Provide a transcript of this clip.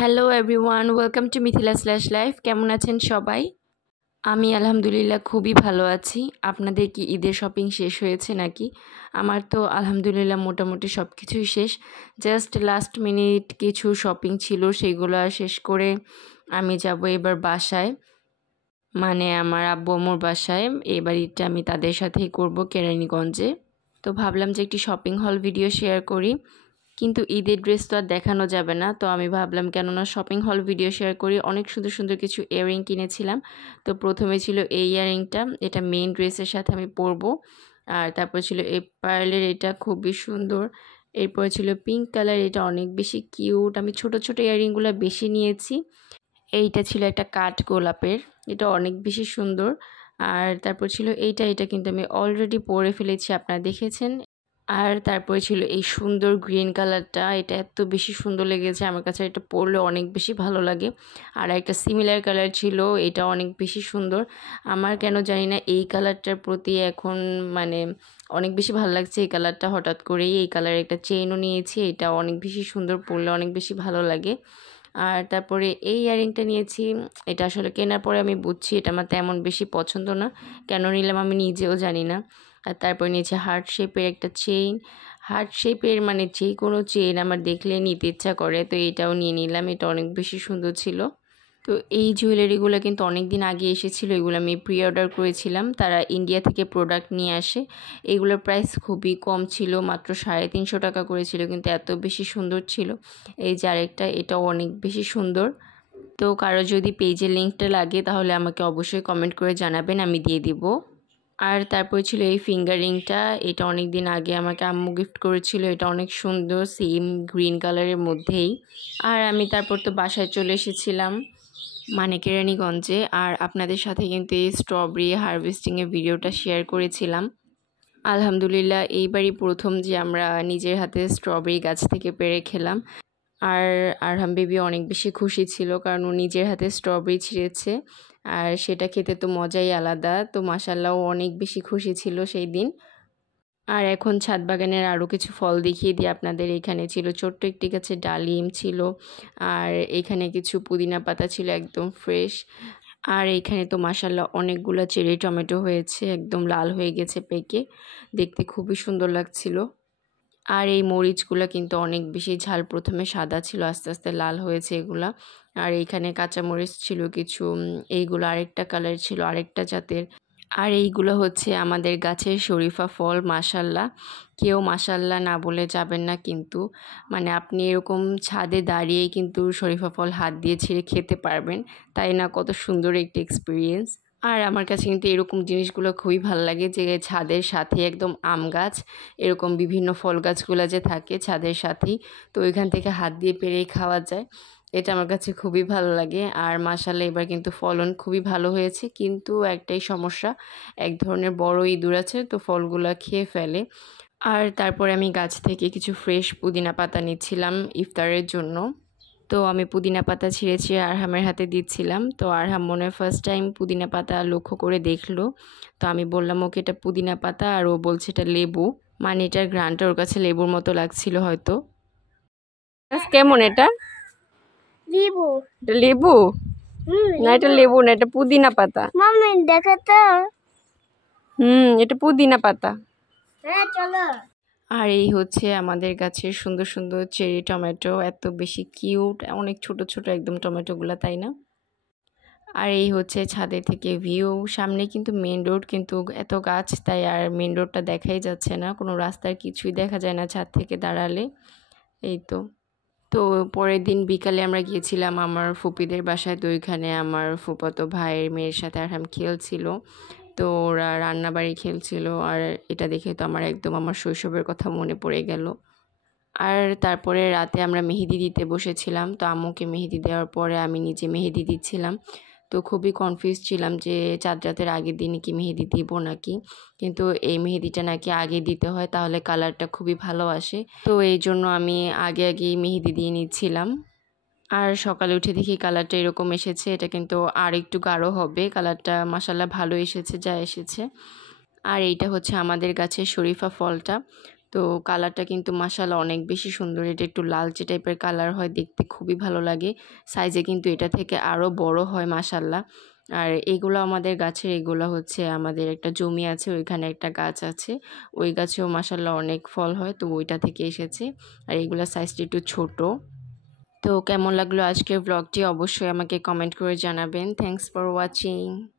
Hello everyone, welcome to Mithila slash life. কেমন আছেন সবাই? আমি আলহামদুলিল্লাহ খুবই ভালো আছি। আপনাদের কি ঈদের শপিং শেষ হয়েছে নাকি? আমার তো আলহামদুলিল্লাহ মোটামুটি সব কিছুই শেষ। জাস্ট লাস্ট মিনিট কিছু শপিং ছিল, সেগুলো শেষ করে আমি যাব এবার বাসায়, মানে আমার আব্বু আম্মুর বাসায়। এবার ঈদটা আমি তাদের সাথেই করব কেরানীগঞ্জে। তো ভাবলাম যে একটি শপিং হল ভিডিও শেয়ার করি, কিন্তু ঈদের ড্রেস তো আর দেখানো যাবে না। তো আমি ভাবলাম কেননা শপিং হল ভিডিও শেয়ার করি। অনেক সুন্দর সুন্দর কিছু ইয়াররিং কিনেছিলাম। তো প্রথমে ছিল এই ইয়াররিংটা, এটা মেইন ড্রেসের সাথে আমি পরবো। আর তারপর ছিল এই পার্লের, এটা খুবই সুন্দর। এরপরে ছিল পিঙ্ক কালার, এটা অনেক বেশি কিউট। আমি ছোট ছোট ইয়াররিংগুলো বেশি নিয়েছি। এইটা ছিল একটা কাঠ গোলাপের, এটা অনেক বেশি সুন্দর। আর তারপর ছিল এটা কিন্তু আমি অলরেডি পরে ফেলেছি, আপনারা দেখেছেন। আর তারপরে ছিল এই সুন্দর গ্রিন কালারটা, এটা এত বেশি সুন্দর লেগেছে আমার কাছে, এটা পরলে অনেক বেশি ভালো লাগে। আর একটা সিমিলার কালার ছিল, এটা অনেক বেশি সুন্দর। আমার কেন জানি না এই কালারটার প্রতি এখন মানে অনেক বেশি ভালো লাগছে এই কালারটা। হঠাৎ করেই এই কালারের একটা চেইনও নিয়েছি, এটা অনেক বেশি সুন্দর, পরলে অনেক বেশি ভালো লাগে। আর তারপরে এই ইয়াররিংটা নিয়েছি, এটা আসলে কেনার পরে আমি বুঝছি এটা আমার তেমন বেশি পছন্দ না। কেন নিলাম আমি নিজেও জানি না। আর তারপর নিয়েছি হার্ট শেপের একটা চেইন। হার্ট শেপের মানে যে কোনো চেইন আমার দেখলে নিতে ইচ্ছা করে, তো এটাও নিয়ে নিলাম, এটা অনেক বেশি সুন্দর ছিল। তো এই জুয়েলারিগুলো কিন্তু অনেক দিন আগে এসেছিলো, এগুলো আমি প্রি অর্ডার করেছিলাম, তারা ইন্ডিয়া থেকে প্রোডাক্ট নিয়ে আসে। এগুলোর প্রাইস খুবই কম ছিল, মাত্র 350 টাকা করেছিল, কিন্তু এত বেশি সুন্দর ছিল। এই যে আরেকটা, এটাও অনেক বেশি সুন্দর। তো কারো যদি পেজের লিঙ্কটা লাগে তাহলে আমাকে অবশ্যই কমেন্ট করে জানাবেন, আমি দিয়ে দিব। আর তারপর ছিল এই ফিঙ্গার রিংটা, এটা অনেক দিন আগে আমাকে আম্মু গিফট করেছিল, এটা অনেক সুন্দর, সেম গ্রিন কালারের মধ্যেই। আর আমি তারপর তো বাসায় চলে এসেছিলাম, মানে কেরানীগঞ্জে। আর আপনাদের সাথে কিন্তু এই স্ট্রবেরি হারভেস্টিংয়ের ভিডিওটা শেয়ার করেছিলাম। আলহামদুলিল্লাহ এইবারই প্রথম যে আমরা নিজের হাতে স্ট্রবেরি গাছ থেকে পেড়ে খেলাম। আর আরহাম বেবি অনেক বেশি খুশি ছিল, কারণ ও নিজের হাতে স্ট্রবেরি ছিঁড়েছে, আর সেটা খেতে তো মজাই আলাদা। তো মাশাআল্লাহ ও অনেক বেশি খুশি ছিল সেই দিন। আর এখন ছাদ বাগানের আরও কিছু ফল দেখিয়ে দিই আপনাদের। এখানে ছিল ছোট্ট একটি গাছে ডালিম ছিল, আর এখানে কিছু পুদিনা পাতা ছিল একদম ফ্রেশ। আর এইখানে তো মাশাআল্লাহ অনেকগুলো চেরি টমেটো হয়েছে, একদম লাল হয়ে গেছে পেকে, দেখতে খুবই সুন্দর লাগছিল। আর এই মরিচগুলো কিন্তু অনেক বেশি ঝাল, প্রথমে সাদা ছিল, আস্তে আস্তে লাল হয়েছে এগুলা। আর এইখানে কাঁচা মরিচ ছিল কিছু, এইগুলো আরেকটা কালার ছিল, আরেকটা জাতের। আর এইগুলো হচ্ছে আমাদের গাছের শরীফা ফল। মাশাল্লাহ, কেউ মাশাল্লাহ না বলে যাবেন না কিন্তু। মানে আপনি এরকম ছাদে দাঁড়িয়ে কিন্তু শরীফা ফল হাত দিয়ে ছিঁড়ে খেতে পারবেন, তাই না? কত সুন্দর একটি এক্সপিরিয়েন্স। আর আমার কাছে কিন্তু এরকম জিনিসগুলো খুবই ভালো লাগে, যে ছাদের সাথে একদম আম গাছ, এরকম বিভিন্ন ফল গাছগুলো যে থাকে ছাদের সাথেই, তো ওইখান থেকে হাত দিয়ে পেড়েই খাওয়া যায়, এটা আমার কাছে খুবই ভালো লাগে। আর মাশাআল্লাহ এবার কিন্তু ফলন খুবই ভালো হয়েছে, কিন্তু একটাই সমস্যা, এক ধরনের বড় ইঁদুর আছে, তো ফলগুলো খেয়ে ফেলে। আর তারপরে আমি গাছ থেকে কিছু ফ্রেশ পুদিনা পাতা নিচ্ছিলাম ইফতারের জন্য। তো আমি পুদিনা পাতা ছিঁড়ে ছিঁড়ে আরহামের হাতে দিচ্ছিলাম। তো আরহাম মনে হয় ফার্স্ট টাইম পুদিনা পাতা লক্ষ্য করে দেখলো। তো আমি বললাম ওকে এটা পুদিনা পাতা, আর ও বলছে এটা লেবু, মানে এটার ঘ্রাণটা ওর কাছে লেবুর মতো লাগছিল হয়তো। কেমন এটা? লেবু। এটা লেবু না, এটা লেবু না, এটা পুদিনা পাতা। মাম্মি দেখো তো। এটা পুদিনা পাতা। হ্যাঁ চলো। আর এই হচ্ছে আমাদের গাছের সুন্দর সুন্দর চেরি টমেটো, এত বেশি কিউট, অনেক ছোট ছোট একদম টমেটোগুলো, তাই না? আর এই হচ্ছে ছাদের থেকে ভিউ, সামনে কিন্তু মেন রোড, কিন্তু এত গাছ তাই আর মেন রোডটা দেখাই যাচ্ছে না, কোনো রাস্তার কিছুই দেখা যায় না ছাদ থেকে দাঁড়ালে। এই তো। তো পরের দিন বিকালে আমরা গিয়েছিলাম আমার ফুপিদের বাসায়। তো ওইখানে আমার ফুপাতো ভাইয়ের মেয়ের সাথে আরহাম খেলছিল, তো ওরা রান্নাবাড়ি খেলছিল। আর এটা দেখে তো আমার একদম আমার শৈশবের কথা মনে পড়ে গেল। আর তারপরে রাতে আমরা মেহেদি দিতে বসেছিলাম। তো আম্মুকে মেহেদি দেওয়ার পরে আমি নিজে মেহেদি দিচ্ছিলাম। তো খুবই কনফিউজ ছিলাম যে চাঁদ রাতের আগের দিনে কি মেহেদি দিব নাকি, কিন্তু এই মেহেদিটা নাকি আগে দিতে হয়, তাহলে কালারটা খুবই ভালো আসে। তো এই জন্য আমি আগে আগেই মেহেদি দিয়ে নিচ্ছিলাম। আর সকালে উঠে দেখি কালারটা এরকম এসেছে, এটা কিন্তু আর একটু গাঢ় হবে, কালারটা মাশাআল্লাহ ভালো এসেছে যা এসেছে। আর এইটা হচ্ছে আমাদের গাছের শরীফা ফলটা, তো কালারটা কিন্তু মাশাআল্লাহ অনেক বেশি সুন্দর। এটা একটু লালচে টাইপের কালার হয়, দেখতে খুবই ভালো লাগে। সাইজে কিন্তু এটা থেকে আরও বড় হয় মাশাআল্লাহ। আর এগুলো আমাদের গাছের, এগুলো হচ্ছে আমাদের একটা জমি আছে, ওইখানে একটা গাছ আছে, ওই গাছেও মাশাআল্লাহ অনেক ফল হয়, তো ওইটা থেকে এসেছে। আর এগুলোর সাইজটা একটু ছোট। তো কেমন লাগলো আজকের ব্লগটি অবশ্যই আমাকে কমেন্ট করে জানাবেন। Thanks for watching.